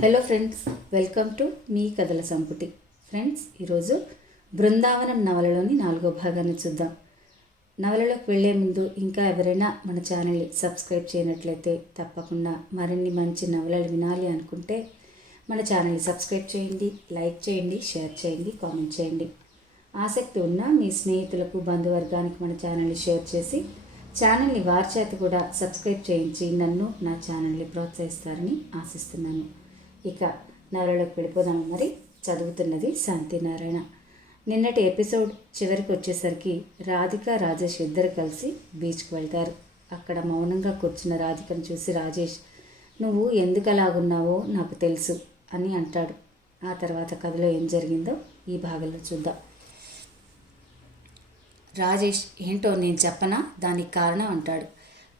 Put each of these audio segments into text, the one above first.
Hello friends, welcome to me కథల సంపుటి. Friends, ఈరోజు బృందావనం నవలలోని 4వ భాగాన్ని చూద్దాం. నవలలోకి వెళ్లే ముందు ఇంకా ఎవరైనా మన ఛానల్ని సబ్స్క్రైబ్ చేయనట్లయితే తప్పకుండా మరిన్ని మంచి నవలలు వినాలి అనుకుంటే మన ఛానల్ని సబ్స్క్రైబ్ చేయండి, లైక్ చేయండి, షేర్ చేయండి, కామెంట్ చేయండి. ఆసక్తి ఉన్న మీ స్నేహితులకు, బంధువర్గానికి మన ఛానల్ని షేర్ చేసి ఛానల్ని వారి చేత కూడా సబ్స్క్రైబ్ చేయించి నన్ను, నా ఛానల్ని ప్రోత్సహిస్తారని ఆశిస్తున్నాను. ఇక నవలలోకి వెళ్ళిపోదాము. మరి చదువుతున్నది శాంతినారాయణ. నిన్నటి ఎపిసోడ్ చివరికి వచ్చేసరికి రాధిక, రాజేష్ ఇద్దరు కలిసి బీచ్కి వెళ్తారు. అక్కడ మౌనంగా కూర్చున్న రాధికను చూసి రాజేష్, నువ్వు ఎందుకు అలాగున్నావో నాకు తెలుసు అని అంటాడు. ఆ తర్వాత కథలో ఏం జరిగిందో ఈ భాగంలో చూద్దాం. రాజేష్, ఏంటో నేను చెప్పనా, దానికి కారణం అంటాడు.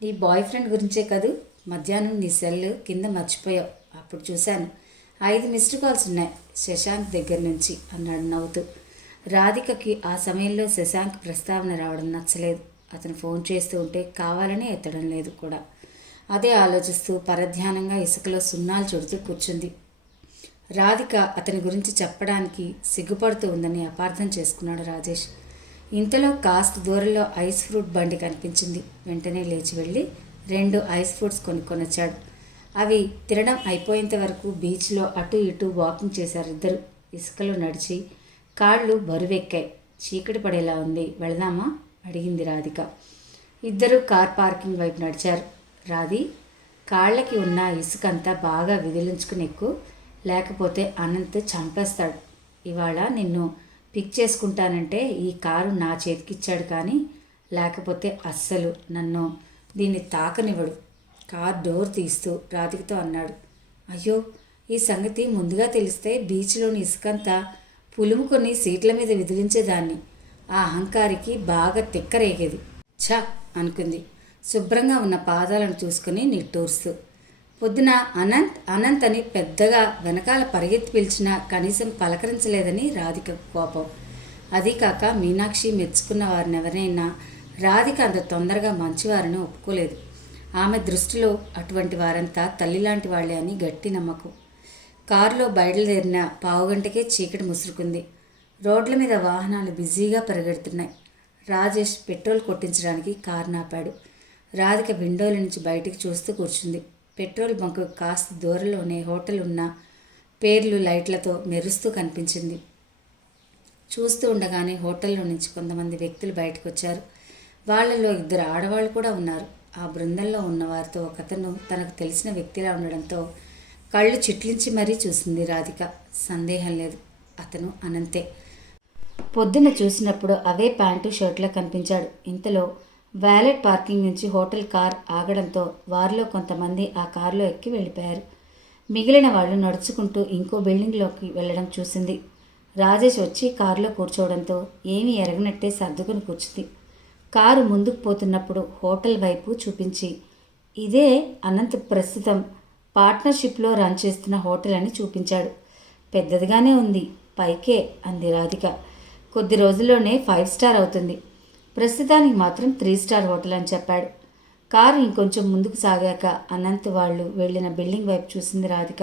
నీ బాయ్ ఫ్రెండ్ గురించే కదూ, మధ్యాహ్నం నీ సెల్ కింద మర్చిపోయావు, అప్పుడు చూశాను. 5 మిస్డ్ కాల్స్ ఉన్నాయి శశాంక్ దగ్గర నుంచి అన్నాడు నవ్వుతూ. రాధికకి ఆ సమయంలో శశాంక్ ప్రస్తావన రావడం నచ్చలేదు. అతను ఫోన్ చేస్తూ ఉంటే కావాలని ఎత్తడం లేదు కూడా. అదే ఆలోచిస్తూ పరధ్యానంగా ఇసుకలో సున్నాలు చుడుతూ కూర్చుంది. రాధిక అతని గురించి చెప్పడానికి సిగ్గుపడుతూ ఉందని అపార్థం చేసుకున్నాడు రాజేష్. ఇంతలో కాస్త దూరంలో ఐస్ ఫ్రూట్ బండి కనిపించింది. వెంటనే లేచి వెళ్ళి 2 ఐస్ ఫ్రూట్స్ కొనుక్కొనొచ్చాడు. అవి తినడం అయిపోయేంత వరకు బీచ్లో అటు ఇటు వాకింగ్ చేశారు ఇద్దరు. ఇసుకలో నడిచి కాళ్ళు బరువెక్కాయి. చీకటి పడేలా ఉంది, వెళదామా అడిగింది రాధిక. ఇద్దరు కార్ పార్కింగ్ వైపు నడిచారు. రాధి, కాళ్ళకి ఉన్న ఇసుకంతా బాగా విదిలించుకుని ఎక్కు, లేకపోతే అనంత్ చంపేస్తాడు. ఇవాళ నిన్ను పిక్ చేసుకుంటానంటే ఈ కారు నా చేతికిచ్చాడు, కానీ లేకపోతే అస్సలు నన్ను దీన్ని తాకనివ్వడు. కార్ డోర్ తీస్తూ రాధికతో అన్నాడు. అయ్యో, ఈ సంగతి ముందుగా తెలిస్తే బీచ్లోని ఇసుకంతా పులుముకొని సీట్ల మీద విదిలించేదాన్ని. ఆ అహంకారికి బాగా తిక్కరేగేది. ఛ అనుకుంది, శుభ్రంగా ఉన్న పాదాలను చూసుకుని నిట్టూర్స్తూ. పొద్దున అనంత్ అనంత్ అని పెద్దగా వెనకాల పరిగెత్తి పిలిచినా కనీసం పలకరించలేదని రాధిక కోపం. అదీ కాక మీనాక్షి మెచ్చుకున్న వారిని ఎవరైనా రాధిక అంత తొందరగా మంచివారిని ఒప్పుకోలేదు. ఆమె దృష్టిలో అటువంటి వారంతా తల్లిలాంటి వాళ్లే అని గట్టి నమ్మకం. కారులో బయలుదేరిన పావుగంటకే చీకటి ముసురుకుంది. రోడ్ల మీద వాహనాలు బిజీగా పరిగెడుతున్నాయి. రాజేష్ పెట్రోల్ కొట్టించడానికి కారు నాపాడు. రాధిక విండోల నుంచి బయటికి చూస్తూ కూర్చుంది. పెట్రోల్ బంకు కాస్త దూరంలోనే హోటల్ ఉన్న పేర్లు లైట్లతో మెరుస్తూ కనిపించింది. చూస్తూ ఉండగానే హోటల్లో నుంచి కొంతమంది వ్యక్తులు బయటకు వచ్చారు. వాళ్ళలో 2 ఆడవాళ్ళు కూడా ఉన్నారు. ఆ బృందంలో ఉన్నవారితో ఒకతను తనకు తెలిసిన వ్యక్తిలా ఉండడంతో కళ్ళు చిట్లించి మరీ చూసింది రాధిక. సందేహం లేదు, అతను అనంతే. పొద్దున్న చూసినప్పుడు అవే ప్యాంటు షర్ట్లో కనిపించాడు. ఇంతలో వ్యాలెట్ పార్కింగ్ నుంచి హోటల్ కార్ ఆగడంతో వారిలో కొంతమంది ఆ కారులో ఎక్కి వెళ్ళిపోయారు. మిగిలిన వాళ్ళు నడుచుకుంటూ ఇంకో బిల్డింగ్లోకి వెళ్ళడం చూసింది. రాజేష్ వచ్చి కారులో కూర్చోవడంతో ఏమీ ఎరగనట్టే సర్దుకుని కూర్చుంది. కారు ముందుకు పోతున్నప్పుడు హోటల్ వైపు చూపించి, ఇదే అనంత్ ప్రస్తుతం పార్ట్నర్షిప్లో రన్ చేస్తున్న హోటల్ అని చూపించాడు. పెద్దదిగానే ఉంది, పైకే అంది రాధిక. కొద్ది రోజుల్లోనే 5 స్టార్ అవుతుంది. ప్రస్తుతానికి మాత్రం 3 స్టార్ హోటల్ అని చెప్పాడు. కారు ఇంకొంచెం ముందుకు సాగాక అనంత్ వాళ్ళు వెళ్ళిన బిల్డింగ్ వైపు చూసింది రాధిక.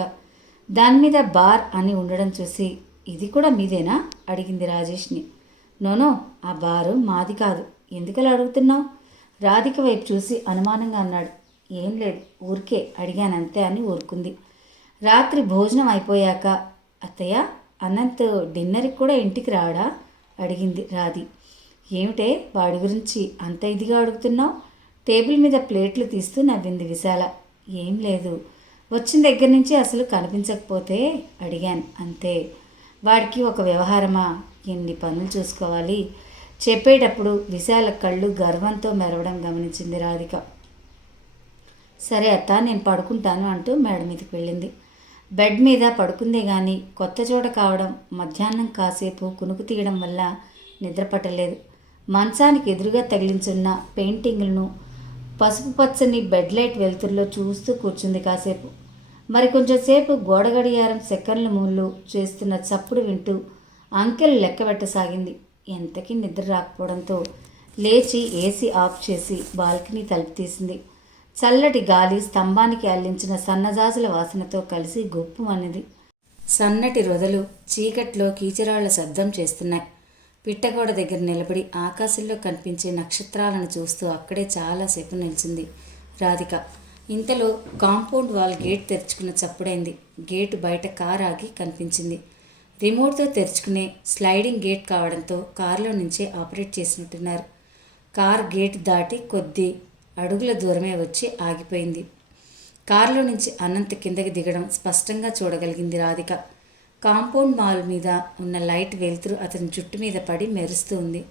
దాని మీద బార్ అని ఉండడం చూసి, ఇది కూడా మీదేనా అడిగింది రాజేష్ని. నోనో, ఆ బారు మాది కాదు. ఎందుకలా అడుగుతున్నావు? రాధిక వైపు చూసి అనుమానంగా అన్నాడు. ఏం లేదు, ఊరికే అడిగానంతే అని ఊరుకుంది. రాత్రి భోజనం అయిపోయాక, అత్తయ్య, అనంత్ డిన్నర్కి కూడా ఇంటికి రాడా అడిగింది రాధి. ఏమిటే వాడి గురించి అంత ఇదిగా అడుగుతున్నావు? టేబుల్ మీద ప్లేట్లు తీస్తూ నవ్వింది విశాల. ఏం లేదు, వచ్చిన దగ్గర నుంచి అసలు కనిపించకపోతే అడిగాను అంతే. వాడికి ఒక వ్యవహారమా, ఎన్ని పనులు చూసుకోవాలి. చెప్పేటప్పుడు విశాల కళ్ళు గర్వంతో మెరవడం గమనించింది రాధిక. సరే అత్త, నేను పడుకుంటాను అంటూ మేడ మీదకి వెళ్ళింది. బెడ్ మీద పడుకుందే కానీ కొత్త చోట కావడం, మధ్యాహ్నం కాసేపు కునుకు తీయడం వల్ల నిద్ర పట్టలేదు. మంచానికి ఎదురుగా తగిలించున్న పెయింటింగ్లను పసుపు పచ్చని బెడ్ లైట్ వెలుతురులో చూస్తూ కూర్చుంది కాసేపు. మరి కొంచెంసేపు గోడ గడియారం సెకండ్ల మూళ్ళు చేస్తున్న చప్పుడు వింటూ అంకెలు లెక్క పెట్టసాగింది. ఎంతకీ నిద్ర రాకపోవడంతో లేచి ఏసీ ఆఫ్ చేసి బాల్కనీ తలుపు తీసింది. చల్లటి గాలి స్తంభానికి అల్లించిన సన్నజాజుల వాసనతో కలిసి గుప్పుమన్నది. సన్నటి రొదలు చీకట్లో కీచరాళ్ల శబ్దం చేస్తున్నాయి. పిట్టగోడ దగ్గర నిలబడి ఆకాశంలో కనిపించే నక్షత్రాలను చూస్తూ అక్కడే చాలాసేపు నిలిచింది రాధిక. ఇంతలో కాంపౌండ్ వాల్ గేట్ తెరుచుకున్న చప్పుడైంది. గేటు బయట కారు ఆగి కనిపించింది. రిమోట్తో తెరుచుకునే స్లైడింగ్ గేట్ కావడంతో కారులో నుంచే ఆపరేట్ చేసినట్టున్నారు. కారు గేట్ దాటి కొద్ది అడుగుల దూరమే వచ్చి ఆగిపోయింది. కారులో నుంచి అనంత్ కిందకి దిగడం స్పష్టంగా చూడగలిగింది రాధిక. కాంపౌండ్ మాల్ మీద ఉన్న లైట్ వెలుతురు అతని జుట్టు మీద పడి మెరుస్తూ ఉంది.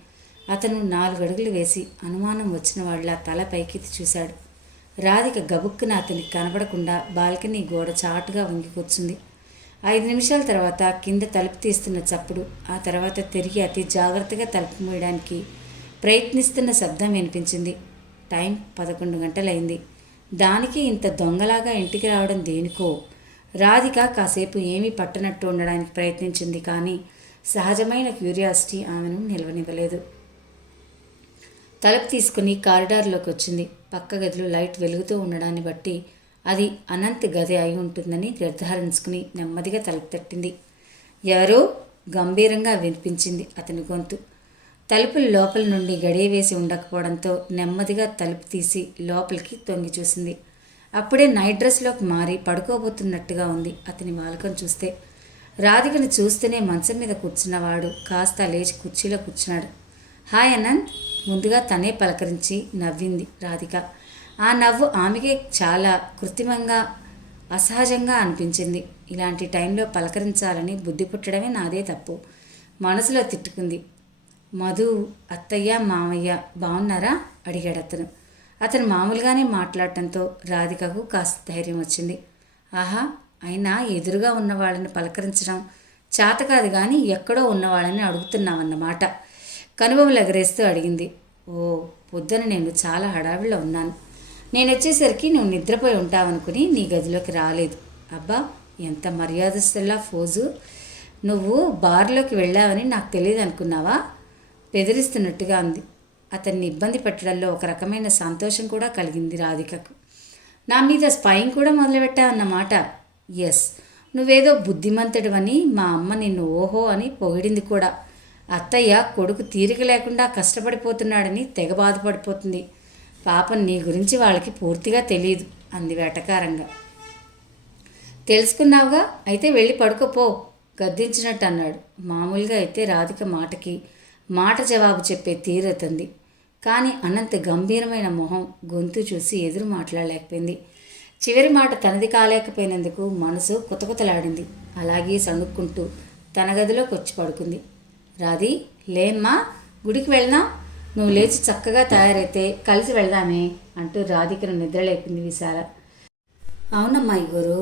అతను 4 అడుగులు వేసి అనుమానం వచ్చిన వాళ్ళ తల పైకెత్తి చూశాడు. రాధిక గబుక్కున అతనికి కనబడకుండా బాల్కనీ గోడ చాటుగా వంగి కూర్చుంది. 5 నిమిషాల తర్వాత కింద తలుపు తీస్తున్న చప్పుడు, ఆ తర్వాత తిరిగి అతి జాగ్రత్తగా తలుపు మూయడానికి ప్రయత్నిస్తున్న శబ్దం వినిపించింది. టైం 11 గంటలైంది. దానికి ఇంత దొంగలాగా ఇంటికి రావడం దేనికో. రాధిక కాసేపు ఏమీ పట్టనట్టు ఉండడానికి ప్రయత్నించింది. కానీ సహజమైన క్యూరియాసిటీ ఆమెను నిలవనివ్వలేదు. తలుపు తీసుకుని కారిడార్లోకి వచ్చింది. పక్క గదిలో లైట్ వెలుగుతూ ఉండడాన్ని బట్టి అది అనంత్ గది అయి ఉంటుందని నిర్ధారించుకుని నెమ్మదిగా తలుపు తట్టింది. ఎవరో గంభీరంగా వినిపించింది అతని గొంతు. తలుపులు లోపల నుండి గడియ వేసి ఉండకపోవడంతో నెమ్మదిగా తలుపు తీసి లోపలికి తొంగి చూసింది. అప్పుడే నైట్ డ్రెస్లోకి మారి పడుకోబోతున్నట్టుగా ఉంది అతని వాలకం చూస్తే. రాధికను చూస్తూనే మంచం మీద కూర్చున్నవాడు కాస్త లేచి కుర్చీలో కూర్చున్నాడు. హాయ్ అనంత్, ముందుగా తనే పలకరించి నవ్వింది రాధిక. ఆ నవ్వు ఆమెకే చాలా కృత్రిమంగా అసహజంగా అనిపించింది. ఇలాంటి టైంలో పలకరించాలని బుద్ధి పుట్టడమే నాదే తప్పు మనసులో తిట్టుకుంది. మధు, అత్తయ్య, మామయ్య బాగున్నారా అడిగాడు అతను. అతను మామూలుగానే మాట్లాడటంతో రాధికకు కాస్త ధైర్యం వచ్చింది. ఆహా, అయినా ఎదురుగా ఉన్న వాళ్ళని పలకరించడం చేత కాదు కానీ ఎక్కడో ఉన్నవాళ్ళని అడుగుతున్నామన్నమాట కనుబొమ్మలు ఎగరేస్తూ అడిగింది. ఓ, పొద్దున నేను చాలా హడావిడిలో ఉన్నాను. నేను వచ్చేసరికి నువ్వు నిద్రపోయి ఉంటావనుకుని నీ గదిలోకి రాలేదు. అబ్బా, ఎంత మర్యాదస్తుల్లా ఫోజు. నువ్వు బార్లోకి వెళ్ళావని నాకు తెలియదు అనుకున్నావా? బెదిరిస్తున్నట్టుగా ఉంది. అతన్ని ఇబ్బంది పెట్టడంలో ఒక రకమైన సంతోషం కూడా కలిగింది రాధికకు. నా మీద స్పైయింగ్ కూడా మొదలుపెట్టావన్నమాట. ఎస్, నువ్వేదో బుద్ధిమంతుడివని మా అమ్మ నిన్ను ఓహో అని పొగిడింది కూడా. అత్తయ్య కొడుకు తీరిక లేకుండా కష్టపడిపోతున్నాడని తెగ బాధపడిపోతుంది. పాపం నీ గురించి వాళ్ళకి పూర్తిగా తెలియదు అంది వెటకారంగా. తెలుసుకున్నావుగా, అయితే వెళ్ళి పడుకోపో గద్దించినట్టు అన్నాడు. మామూలుగా అయితే రాధిక మాటకి మాట జవాబు చెప్పే తీరతంది. కానీ అనంత గంభీరమైన మొహం, గొంతు చూసి ఎదురు మాట్లాడలేకపోయింది. చివరి మాట తనది కాలేకపోయినందుకు మనసు కుతకుతలాడింది. అలాగే సణుక్కుంటూ తన గదిలోకి వచ్చి పడుకుంది. రాధి, లేమ్మా, గుడికి వెళ్దాం. నువ్వు లేచి చక్కగా తయారైతే కలిసి వెళ్దామే అంటూ రాధికను నిద్రలేపింది విశాల. అవునమ్మాయి గురు,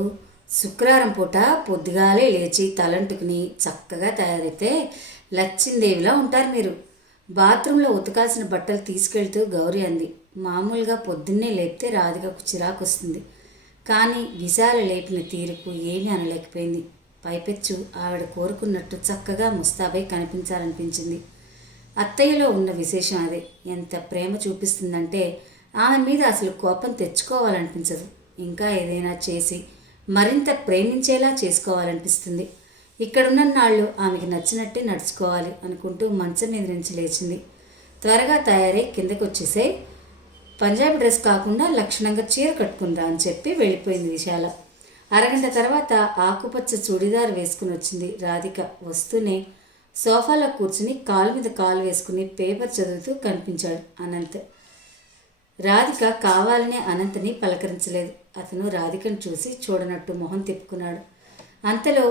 శుక్రవారం పూట పొద్దుగాలే లేచి తలంటుకుని చక్కగా తయారైతే లచ్చిందేవిలా ఉంటారు మీరు. బాత్రూంలో ఉతకాల్సిన బట్టలు తీసుకెళ్తూ గౌరీ అంది. మామూలుగా పొద్దున్నే లేపితే రాధికకు చిరాకు వస్తుంది. కానీ విశాల లేపిన తీరుకు ఏమీ అనలేకపోయింది. పైపెచ్చు ఆవిడ కోరుకున్నట్టు చక్కగా ముస్తాబై కనిపించాలనిపించింది. అత్తయ్యలో ఉన్న విశేషం అదే. ఎంత ప్రేమ చూపిస్తుందంటే ఆమె మీద అసలు కోపం తెచ్చుకోవాలనిపించదు. ఇంకా ఏదైనా చేసి మరింత ప్రేమించేలా చేసుకోవాలనిపిస్తుంది. ఇక్కడున్న నాళ్ళు ఆమెకి నచ్చినట్టే నడుచుకోవాలి అనుకుంటూ మంచం మీద నుంచి లేచింది. త్వరగా తయారై కిందకు వచ్చేసే, పంజాబీ డ్రెస్ కాకుండా లక్షణంగా చీర కట్టుకుందా అని చెప్పి వెళ్ళిపోయింది విశాల. అరగంట తర్వాత ఆకుపచ్చ చూడిదారు వేసుకుని వచ్చింది రాధిక. వస్తూనే సోఫాలో కూర్చుని కాలు మీద కాలు వేసుకుని పేపర్ చదువుతూ కనిపించాడు అనంత్. రాధిక కావాలనే అనంత్ని పలకరించలేదు. అతను రాధికను చూసి చూడనట్టు మొహం తిప్పుకున్నాడు. అంతలో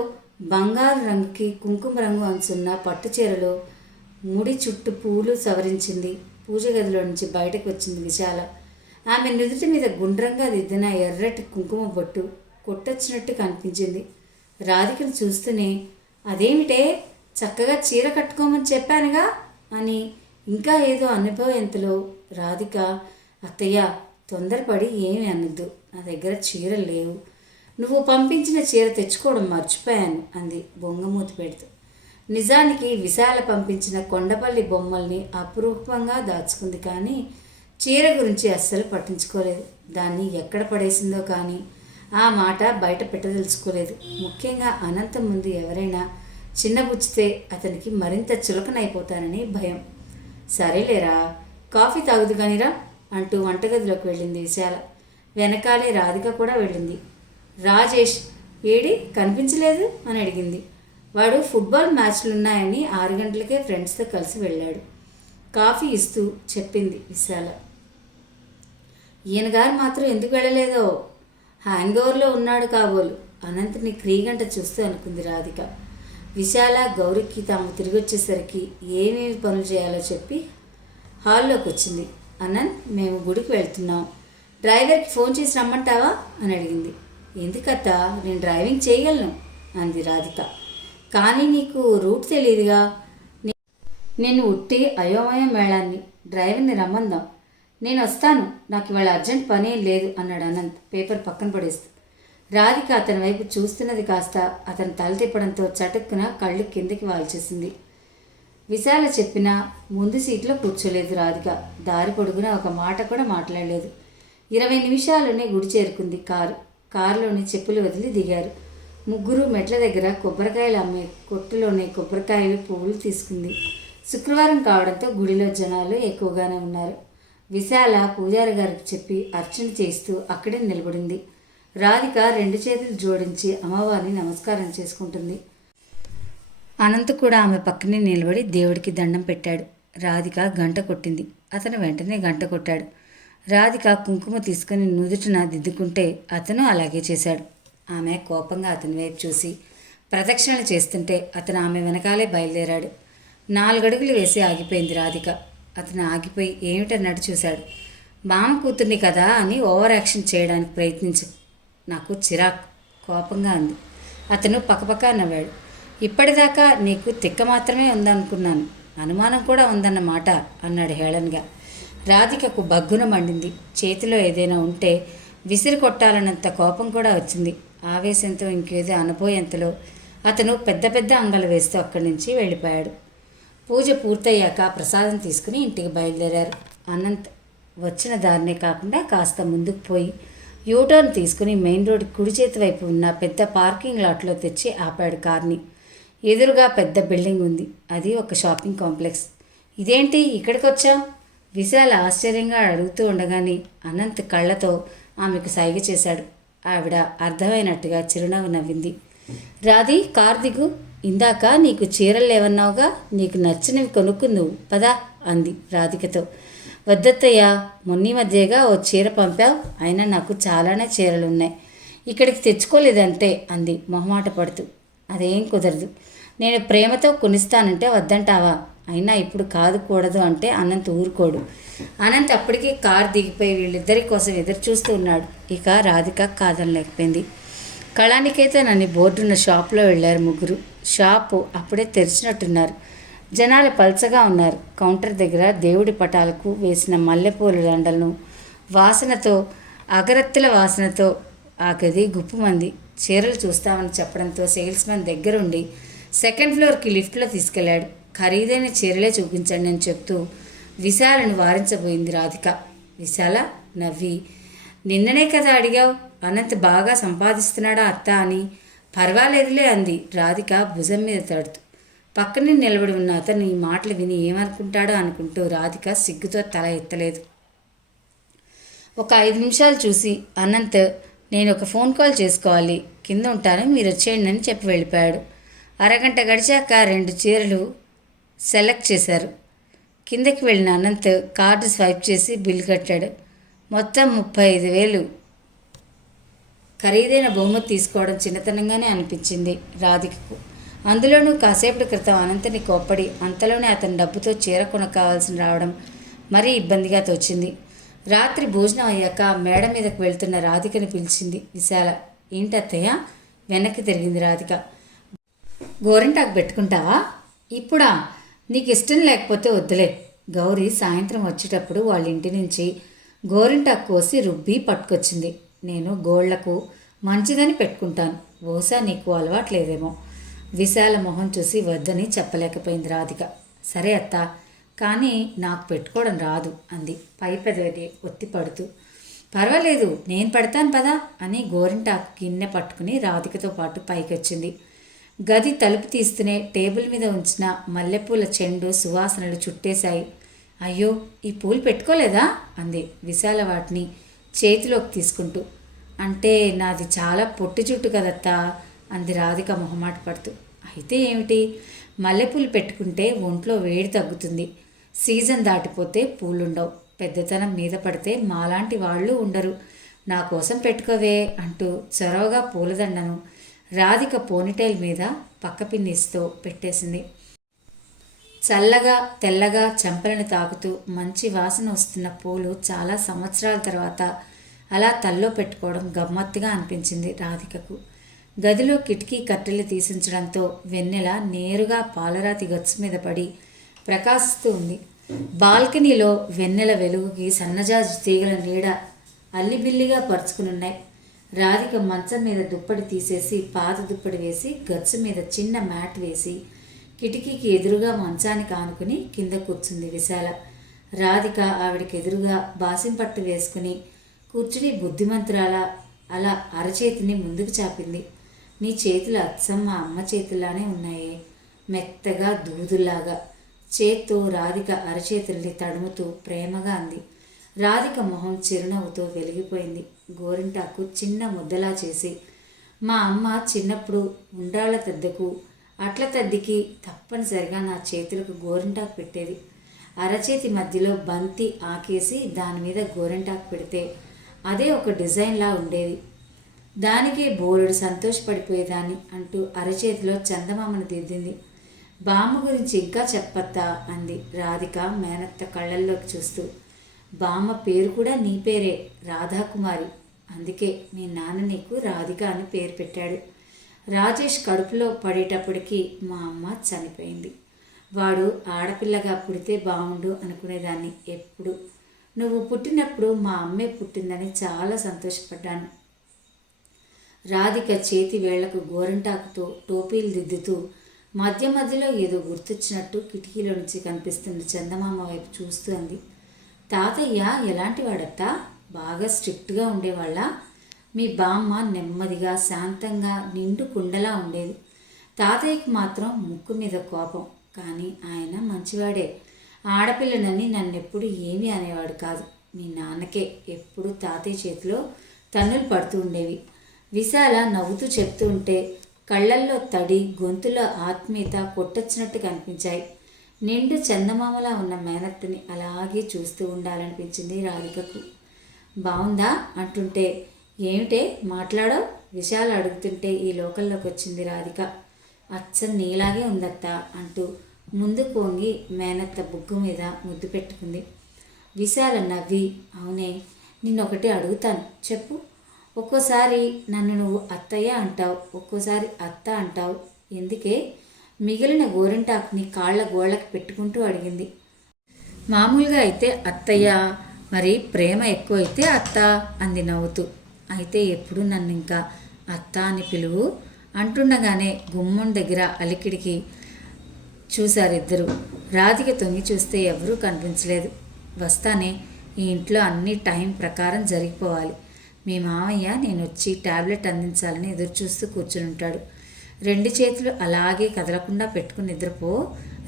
బంగారు రంగుకి కుంకుమ రంగు అంచున్న పట్టుచీరలో ముడి చుట్టూ పూలు సవరించింది. పూజ గదిలో నుంచి బయటకు వచ్చింది విశాల. ఆమె నుదుటి మీద గుండ్రంగా దిద్దిన ఎర్రటి కుంకుమ బొట్టు కొట్టొచ్చినట్టు కనిపించింది. రాధికను చూస్తూనే, అదేమిటే, చక్కగా చీర కట్టుకోమని చెప్పానుగా అని ఇంకా ఏదో అనుభవంతలో రాధిక, అత్తయ్య తొందరపడి ఏమి అనొద్దు, నా దగ్గర చీరలు లేవు, నువ్వు పంపించిన చీర తెచ్చుకోవడం మర్చిపోయాను అంది బొంగమూతి పెడుతూ. నిజానికి విశాల పంపించిన కొండపల్లి బొమ్మల్ని అపురూపంగా దాచుకుంది. కానీ చీర గురించి అస్సలు పట్టించుకోలేదు. దాన్ని ఎక్కడ పడేసిందో కానీ ఆ మాట బయట పెట్టదలుచుకోలేదు. ముఖ్యంగా అనంతం ముందు ఎవరైనా చిన్నబుచ్చితే అతనికి మరింత చులకనైపోతానని భయం. సరేలేరా, కాఫీ తాగుదు కానిరా అంటూ వంటగదిలోకి వెళ్ళింది విశాల. వెనకాలే రాధిక కూడా వెళ్ళింది. రాజేష్ ఏడి కనిపించలేదు అని అడిగింది. వాడు ఫుట్బాల్ మ్యాచ్లున్నాయని 6 గంటలకే ఫ్రెండ్స్తో కలిసి వెళ్ళాడు. కాఫీ ఇస్తూ చెప్పింది విశాల. ఈయనగారు మాత్రం ఎందుకు వెళ్ళలేదో, హ్యాంగ్ ఓవర్లో ఉన్నాడు కాబోలు అనంతని క్రీగంట చూస్తూ అనుకుంది రాధిక. విశాల గౌరికి తాము తిరిగి వచ్చేసరికి ఏమేమి పనులు చేయాలో చెప్పి హాల్లోకి వచ్చింది. అనంత్, మేము గుడికి వెళ్తున్నాం, డ్రైవర్కి ఫోన్ చేసి రమ్మంటావా అని అడిగింది. ఎందుకత్తా, నేను డ్రైవింగ్ చేయగలను అంది రాధిక. కానీ నీకు రూట్ తెలియదుగా. నేను ఉట్టి అయోమయం మేళాన్ని, డ్రైవర్ని రమ్మందాం. నేను వస్తాను, నాకు ఇవాళ అర్జెంట్ పని లేదు అన్నాడు అనంత్ పేపర్ పక్కన పడేస్తూ. రాధిక అతని వైపు చూస్తున్నది కాస్త అతను తల తిప్పడంతో చటుక్కున కళ్ళు కిందకి వాల్చేసింది. విశాల చెప్పినా ముందు సీట్లో కూర్చోలేదు రాధిక. దారి పొడుగున ఒక మాట కూడా మాట్లాడలేదు. 20 నిమిషాల్లోనే గుడి చేరుకుంది కారులోని చెప్పులు వదిలి దిగారు. ముగ్గురు మెట్ల దగ్గర కొబ్బరికాయలు అమ్మే కొట్టులోనే కొబ్బరికాయలు, పువ్వులు తీసుకుంది. శుక్రవారం కావడంతో గుడిలో జనాలు ఎక్కువగానే ఉన్నారు. విశాల పూజారి గారికి చెప్పి అర్చన చేస్తూ అక్కడే నిలబడింది. రాధిక 2 చేతులు జోడించి అమ్మవారిని నమస్కారం చేసుకుంటుంది. అనంత్ కూడా ఆమె పక్కనే నిలబడి దేవుడికి దండం పెట్టాడు. రాధిక గంట కొట్టింది. అతను వెంటనే గంట కొట్టాడు. రాధిక కుంకుమ తీసుకుని నుదుటిన దిద్దుకుంటే అతను అలాగే చేశాడు. ఆమె కోపంగా అతని వైపు చూసి ప్రదక్షిణలు చేస్తుంటే అతను ఆమె వెనకాలే బయలుదేరాడు. 4 అడుగులు వేసి ఆగిపోయింది రాధిక. అతను ఆగిపోయి ఏమిటన్నట్టు చూశాడు. మామ కూతుర్ని కదా అని ఓవర్ యాక్షన్ చేయడానికి ప్రయత్నించు, నాకు చిరాకు, కోపంగా అంది. అతను పక్కపక్క నవ్వాడు. ఇప్పటిదాకా నీకు తిక్క మాత్రమే ఉందనుకున్నాను, అనుమానం కూడా ఉందన్నమాట అన్నాడు హేళనగా. రాధికకు బగ్గున మండింది. చేతిలో ఏదైనా ఉంటే విసిరి కొట్టాలన్నంత కోపం కూడా వచ్చింది. ఆవేశంతో ఇంకేదో అనబోయేంతలో అతను పెద్ద పెద్ద అంగలు వేస్తూ అక్కడి నుంచి వెళ్ళిపోయాడు. పూజ పూర్తయ్యాక ప్రసాదం తీసుకుని ఇంటికి బయలుదేరారు. అనంత్ వచ్చిన దారినే కాకుండా కాస్త ముందుకు పోయి యూటర్న్ తీసుకుని మెయిన్ రోడ్ కుడి చేతి వైపు ఉన్న పెద్ద పార్కింగ్ లాట్లో తెచ్చి ఆపాడు కార్ని. ఎదురుగా పెద్ద బిల్డింగ్ ఉంది. అది ఒక షాపింగ్ కాంప్లెక్స్. ఇదేంటి ఇక్కడికి వచ్చాం? విశాల ఆశ్చర్యంగా అడుగుతూ ఉండగానే అనంత్ కళ్ళతో ఆమెకు సైగ చేశాడు. ఆవిడ అర్థమైనట్టుగా చిరునవ్వు నవ్వింది. రాధి, కార్ దిగు, ఇందాక నీకు చీరలు లేవన్నావుగా, నీకు నచ్చినవి కొనుక్కుందువు పదా అంది రాధికతో. వద్దత్తయ్యా, మొన్నీ మధ్యగా ఓ చీర పంపావు, అయినా నాకు చాలానే చీరలు ఉన్నాయి, ఇక్కడికి తెచ్చుకోలేదంతే అంది మొహమాట పడుతూ. అదేం కుదరదు, నేను ప్రేమతో కొనిస్తానంటే వద్దంటావా? అయినా ఇప్పుడు కాదు కూడదు అంటే అనంత్ ఊరుకోడు. అనంత్ అప్పటికే కారు దిగిపోయి వీళ్ళిద్దరి కోసం ఎదురు చూస్తూ ఉన్నాడు. ఇక రాధిక కాదనలేకపోయింది. కళానికైతేన్ అని బోర్డున్న షాప్లో వెళ్ళారు ముగ్గురు. షాపు అప్పుడే తెరిచినట్టున్నారు. జనాలు పల్చగా ఉన్నారు. కౌంటర్ దగ్గర దేవుడి పటాలకు వేసిన మల్లెపూల దండలను వాసనతో, అగరత్తుల వాసనతో ఆ గది గుప్పుమంది. చీరలు చూస్తామని చెప్పడంతో సేల్స్మెన్ దగ్గరుండి 2nd ఫ్లోర్కి లిఫ్ట్లో తీసుకెళ్లాడు. ఖరీదైన చీరలే చూపించండి అని చెప్తూ విశాలను వారించబోయింది రాధిక. విశాల నవ్వి, నిన్ననే కదా అడిగావు, అనంత్ బాగా సంపాదిస్తున్నాడా అత్త అని. పర్వాలేదులే అంది రాధిక భుజం మీద తడుతూ. పక్కనే నిలబడి ఉన్న అతను ఈ మాటలు విని ఏమనుకుంటాడో అనుకుంటూ రాధిక సిగ్గుతో తల ఎత్తలేదు. ఒక 5 నిమిషాలు చూసి అనంత్, నేను ఒక ఫోన్ కాల్ చేసుకోవాలి, కింద ఉంటాను, మీరు వచ్చేయండి అని చెప్పి వెళ్ళిపోయాడు. అరగంట గడిచాక 2 చీరలు సెలెక్ట్ చేశారు. కిందకి వెళ్ళిన అనంత్ కార్డు స్వైప్ చేసి బిల్ కట్టాడు. మొత్తం 35,000. ఖరీదైన బహుమతి తీసుకోవడం చిన్నతనంగానే అనిపించింది రాధికకు. అందులోనూ కాసేపటి క్రితం అనంతని కోప్పడి అంతలోనే అతని డబ్బుతో చీర కొనకావాల్సి రావడం మరీ ఇబ్బందిగా తోచింది. రాత్రి భోజనం అయ్యాక మేడ మీదకు వెళ్తున్న రాధికని పిలిచింది విశాల. ఏంటత్తయ్య? వెనక్కి తిరిగింది రాధిక. గోరింటాకు పెట్టుకుంటావా? ఇప్పుడా? నీకు ఇష్టం లేకపోతే వద్దులే. గౌరీ సాయంత్రం వచ్చేటప్పుడు వాళ్ళ ఇంటి నుంచి గోరింటాకు కోసి రుబ్బి పట్టుకొచ్చింది. నేను గోళ్లకు మంచిదని పెట్టుకుంటాను, బహుశా నీకు అలవాట్లేదేమో. విశాల మొహం చూసి వద్దని చెప్పలేకపోయింది రాధిక. సరే అత్త, కానీ నాకు పెట్టుకోవడం రాదు అంది పై పెదవిని ఒత్తి పడుతూ. పర్వాలేదు, నేను పడతాను పదా అని గోరింటాకు గిన్నె పట్టుకుని రాధికతో పాటు పైకొచ్చింది. గది తలుపు తీస్తూనే టేబుల్ మీద ఉంచిన మల్లెపూల చెండు సువాసనలు చుట్టేశాయి. అయ్యో, ఈ పూలు పెట్టుకోలేదా అంది విశాల వాటిని చేతిలోకి తీసుకుంటూ. అంటే నాది చాలా పొట్టి జుట్టు కదత్తా అంది రాధిక మొహమాట పడుతూ. అయితే ఏమిటి, మల్లెపూలు పెట్టుకుంటే ఒంట్లో వేడి తగ్గుతుంది. సీజన్ దాటిపోతే పూలుండవు. పెద్దతనం మీద పడితే మాలాంటి వాళ్ళు ఉండరు. నా కోసం పెట్టుకోవే అంటూ చొరవగా పూలదండను రాధిక పోనిటైల్ మీద పక్క పిన్నిస్తో పెట్టేసింది. చల్లగా తెల్లగా చెంపలను తాకుతూ మంచి వాసన వస్తున్న పూలు చాలా సంవత్సరాల తర్వాత అలా తల్లో పెట్టుకోవడం గమ్మత్తుగా అనిపించింది రాధికకు. గదిలో కిటికీ కట్టెలు తీసించడంతో వెన్నెల నేరుగా పాలరాతి గచ్చు మీద పడి ప్రకాశిస్తూ ఉంది. బాల్కనీలో వెన్నెల వెలుగుకి సన్నజాజి తీగల నీడ అల్లిబిల్లిగా పరుచుకునున్నాయి. రాధిక మంచం మీద దుప్పటి తీసేసి పాత దుప్పటి వేసి గచ్చు మీద చిన్న మ్యాట్ వేసి కిటికీకి ఎదురుగా మంచానికి ఆనుకుని కింద కూర్చుంది విశాల. రాధిక ఆవిడకి ఎదురుగా బాసింపట్టు వేసుకుని కూర్చుని బుద్ధిమంతురాల అలా అరచేతిని ముందుకు చాపింది. నీ చేతులు అచ్చం మా అమ్మ చేతుల్లానే ఉన్నాయే, మెత్తగా దూదుల్లాగా. చేత్తో రాధిక అరచేతుల్ని తడుముతూ ప్రేమగా అంది. రాధిక మొహం చిరునవ్వుతో వెలిగిపోయింది. గోరింటాకు చిన్న ముద్దలా చేసి, మా అమ్మ చిన్నప్పుడు ఉండ్రాళ్ళ తద్దకు అట్ల తద్దికి తప్పనిసరిగా నా చేతులకు గోరింటాకు పెట్టేది. అరచేతి మధ్యలో బంతి ఆకేసి దాని మీద గోరింటాకు పెడితే అదే ఒక డిజైన్లా ఉండేది. దానికే బోలెడు సంతోషపడిపోయేదాన్ని అంటూ అరచేతిలో చందమామను దిద్దింది. బామ్మ గురించి ఇంకా చెప్పత్తా అంది రాధిక మేనత్త కళ్ళల్లోకి చూస్తూ. బామ్మ పేరు కూడా నీ పేరే, రాధాకుమారి. అందుకే మీ నాన్న నీకు రాధిక అని పేరు పెట్టాడు. రాజేష్ కడుపులో పడేటప్పటికి మా అమ్మ చనిపోయింది. వాడు ఆడపిల్లగా పుడితే బాగుండు అనుకునేదాన్ని ఎప్పుడు. నువ్వు పుట్టినప్పుడు మా అమ్మే పుట్టిందని చాలా సంతోషపడ్డాను. రాధిక చేతి వేళ్లకు గోరింటాకుతో టోపీలు దిద్దుతూ మధ్య మధ్యలో ఏదో గుర్తొచ్చినట్టు కిటికీలో నుంచి కనిపిస్తున్న చందమామ వైపు చూస్తూ అంది. తాతయ్య ఎలాంటి వాడత్తా? బాగా స్ట్రిక్ట్గా ఉండేవాళ్ళ? మీ బామ్మ నెమ్మదిగా శాంతంగా నిండు కుండలా ఉండేది. తాతయ్యకి మాత్రం ముక్కు మీద కోపం, కానీ ఆయన మంచివాడే. ఆడపిల్లనని నన్నెప్పుడు ఏమీ అనేవాడు కాదు. మీ నాన్నకే ఎప్పుడు తాతయ్య చేతిలో తన్నులు పడుతూ ఉండేవి. విశాల నవ్వుతూ చెప్తూ ఉంటే కళ్ళల్లో తడి, గొంతులో ఆత్మీయత కొట్టొచ్చినట్టు కనిపించాయి. నిండు చందమామలా ఉన్న మేనత్తని అలాగే చూస్తూ ఉండాలనిపించింది రాధికకు. బాగుందా అంటుంటే ఏమిటే మాట్లాడో విశాల అడుగుతుంటే ఈ లోకంలోకి వచ్చింది రాధిక. అచ్చం నీలాగే ఉందత్తా అంటూ ముందుకు వంగి మేనత్త బుగ్గు మీద ముద్దు పెట్టుకుంది. విశాల నవ్వి, అవునే, నిన్నొకటి అడుగుతాను చెప్పు. ఒక్కోసారి నన్ను నువ్వు అత్తయ్య అంటావు, ఒక్కోసారి అత్త అంటావు. ఎందుకే? మిగిలిన గోరింటాకుని కాళ్ళ గోళ్ళకి పెట్టుకుంటూ అడిగింది. మామూలుగా అయితే అత్తయ్య, మరి ప్రేమ ఎక్కువైతే అత్త అంది నవ్వుతూ. అయితే ఎప్పుడు నన్ను ఇంకా అత్త అని పిలువు అంటుండగానే గుమ్మం దగ్గర అలికిడికి చూశారిద్దరూ. రాధిక తొంగి చూస్తే ఎవరూ కనిపించలేదు. వస్తానే, ఈ ఇంట్లో అన్ని టైం ప్రకారం జరిగిపోవాలి. మీ మామయ్య నేను వచ్చి టాబ్లెట్ అందించాలని ఎదురు చూస్తూ కూర్చుని ఉంటాడు. 2 చేతులు అలాగే కదలకుండా పెట్టుకుని నిద్రపో,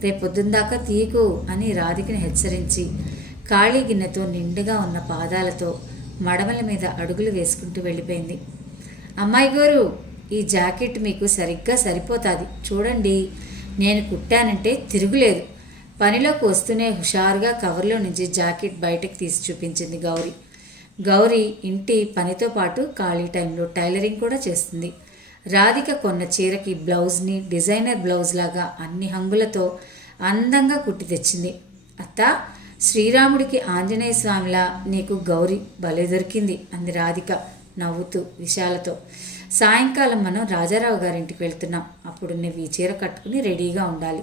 రేపొద్దున దాకా తీయకు అని రాధికని హెచ్చరించి ఖాళీ గిన్నెతో నిండుగా ఉన్న పాదాలతో మడమల మీద అడుగులు వేసుకుంటూ వెళ్ళిపోయింది. అమ్మాయి గారు, ఈ జాకెట్ మీకు సరిగ్గా సరిపోతుంది చూడండి. నేను కుట్టానంటే తిరుగులేదు. పనిలోకి వస్తూనే హుషారుగా కవర్లో నుంచి జాకెట్ బయటకు తీసి చూపించింది గౌరీ. గౌరీ ఇంటి పనితో పాటు ఖాళీ టైంలో టైలరింగ్ కూడా చేస్తుంది. రాధిక కొన్న చీరకి బ్లౌజ్ని డిజైనర్ బ్లౌజ్ లాగా అన్ని హంగులతో అందంగా కుట్టి తెచ్చింది. అత్త, శ్రీరాముడికి ఆంజనేయ స్వామిలా నీకు గౌరీ భలే దొరికింది అంది రాధిక నవ్వుతూ విశాలతో. సాయంకాలం మనం రాజారావు గారింటికి వెళ్తున్నాం. అప్పుడు నువ్వు ఈ చీర కట్టుకుని రెడీగా ఉండాలి.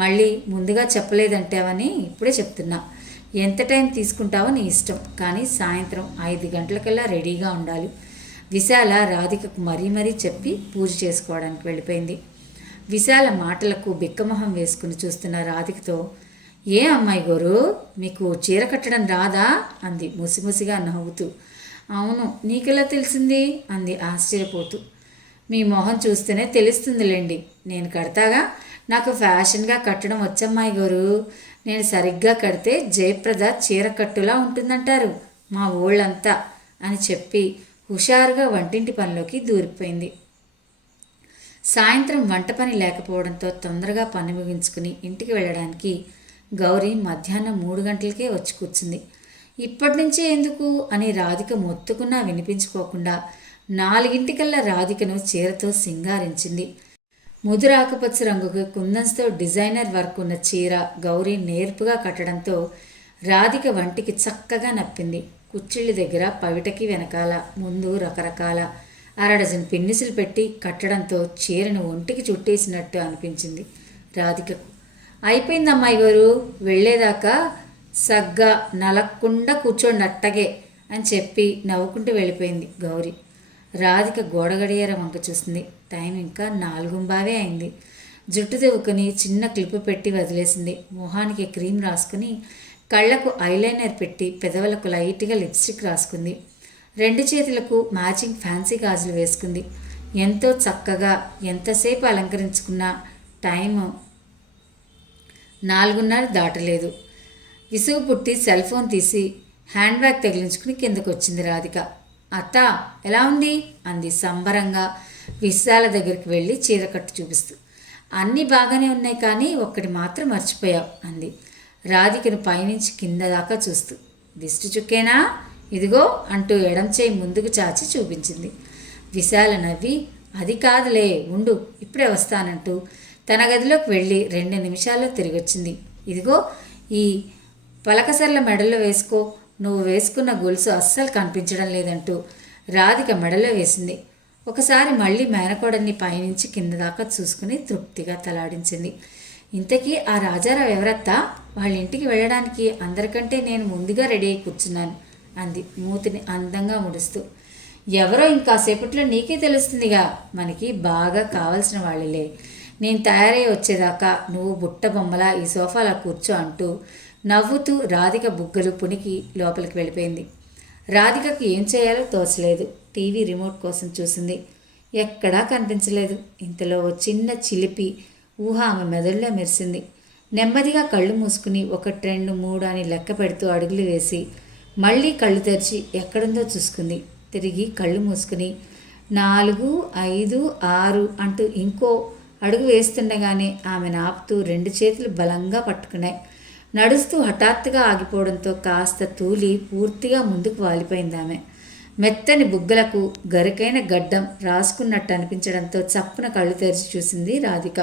మళ్ళీ ముందుగా చెప్పలేదంటావని ఇప్పుడే చెప్తున్నా. ఎంత టైం తీసుకుంటావో నీ ఇష్టం, కానీ సాయంత్రం 5 గంటలకల్లా రెడీగా ఉండాలి. విశాల రాధికకు మరీ చెప్పి పూజ చేసుకోవడానికి వెళ్ళిపోయింది. విశాల మాటలకు బిక్కమొహం వేసుకుని చూస్తున్న రాధికతో, ఏ అమ్మాయి గోరు, మీకు చీర కట్టడం రాదా అంది ముసిముసిగా నవ్వుతూ. అవును, నీకెలా తెలిసింది అంది ఆశ్చర్యపోతూ. మీ మొహం చూస్తేనే తెలుస్తుందిలేండి. నేను కడతాగా, నాకు ఫ్యాషన్గా కట్టడం వచ్చమ్మాయి గారు. నేను సరిగ్గా కడితే జయప్రద చీర కట్టులా ఉంటుందంటారు మా ఊళ్ళంతా అని చెప్పి హుషారుగా వంటింటి పనిలోకి దూరిపోయింది. సాయంత్రం వంట పని లేకపోవడంతో తొందరగా పని ముగించుకుని ఇంటికి వెళ్ళడానికి గౌరీ మధ్యాహ్నం 3 గంటలకే వచ్చి కూర్చుంది. ఇప్పటి నుంచే ఎందుకు అని రాధిక మొత్తుకున్నా వినిపించుకోకుండా 4 రాధికను చీరతో సింగారించింది. ముదురాకుపచ్చ రంగుకు కుందన్స్తో డిజైనర్ వర్క్ ఉన్న చీర గౌరీ నేర్పుగా కట్టడంతో రాధిక వంటికి చక్కగా నప్పింది. కుచ్చిళ్ళ దగ్గర పవిటకి వెనకాల ముందు రకరకాల అరడజన్ పిన్నిసులు పెట్టి కట్టడంతో చీరను ఒంటికి చుట్టేసినట్టు అనిపించింది రాధికకు. అయిపోయింది అమ్మాయి గారు, వెళ్ళేదాకా సగ్గా నలక్కుండా కూర్చోండి అట్టగే అని చెప్పి నవ్వుకుంటూ వెళ్ళిపోయింది గౌరీ. రాధిక గోడగడియార వంక చూసింది. టైం ఇంకా 4:15 అయింది. జుట్టు తెవ్వుకొని చిన్న క్లిప్పు పెట్టి వదిలేసింది. మొహానికి క్రీమ్ రాసుకుని కళ్లకు ఐలైనర్ పెట్టి పెదవులకు లైట్గా లిప్స్టిక్ రాసుకుంది. 2 చేతులకు మ్యాచింగ్ ఫ్యాన్సీ గాజులు వేసుకుంది. ఎంతో చక్కగా ఎంతసేపు అలంకరించుకున్నా టైము 4:30 దాటలేదు. విసుగు పుట్టి సెల్ ఫోన్ తీసి హ్యాండ్ బ్యాగ్ తగిలించుకుని కిందకు వచ్చింది రాధిక. అత్త ఎలా ఉంది అంది సంబరంగా విశాల దగ్గరికి వెళ్ళి చీరకట్టు చూపిస్తూ. అన్నీ బాగానే ఉన్నాయి కానీ ఒక్కటి మాత్రం మర్చిపోయావు అంది రాధికను పైనుంచి కింద దాకా చూస్తూ. దిష్టి చుక్కేనా ఇదిగో అంటూ ఎడం చేయి ముందుకు చాచి చూపించింది. విశాల నవ్వి అది కాదులే ఉండు ఇప్పుడే వస్తానంటూ తన గదిలోకి వెళ్ళి 2 నిమిషాల్లో తిరిగొచ్చింది. ఇదిగో ఈ పలకసర్ల మెడల్లో వేసుకో, నువ్వు వేసుకున్న గొలుసు అస్సలు కనిపించడం లేదంటూ రాధిక మెడలో వేసింది. ఒకసారి మళ్ళీ మేనకోడన్ని పైనుంచి కింద దాకా చూసుకుని తృప్తిగా తలాడించింది. ఇంతకీ ఆ రాజారావు ఎవరత్తా? వాళ్ళ ఇంటికి వెళ్ళడానికి అందరికంటే నేను ముందుగా రెడీ అయి కూర్చున్నాను అంది మూతిని అందంగా ముడుస్తూ. ఎవరో ఇంకాసేపట్లో నీకే తెలుస్తుందిగా, మనకి బాగా కావలసిన వాళ్ళలే. నేను తయారై వచ్చేదాకా నువ్వు బుట్ట బొమ్మలా ఈ సోఫాలో కూర్చో అంటూ నవ్వుతూ రాధిక బుగ్గలు పునికి లోపలికి వెళ్ళిపోయింది. రాధికకు ఏం చేయాలో తోచలేదు. టీవీ రిమోట్ కోసం చూసింది. ఎక్కడా కనిపించలేదు. ఇంతలో ఓ చిన్న చిలిపి ఊహ ఆమె మెదడులో మెరిసింది. నెమ్మదిగా కళ్ళు మూసుకుని 1, 2, 3 అని లెక్క పెడుతూ అడుగులు వేసి మళ్ళీ కళ్ళు తెరిచి ఎక్కడుందో చూసుకుంది. తిరిగి కళ్ళు మూసుకుని 4, 5, 6 అంటూ ఇంకో అడుగు వేస్తుండగానే ఆమెను ఆపుతూ 2 చేతులు బలంగా పట్టుకున్నాయి. నడుస్తూ హఠాత్తుగా ఆగిపోవడంతో కాస్త తూలి పూర్తిగా ముందుకు వాలిపోయింది ఆమె. మెత్తని బుగ్గలకు గరికైన గడ్డం రాసుకున్నట్టు అనిపించడంతో చప్పున కళ్ళు తెరిచి చూసింది రాధిక.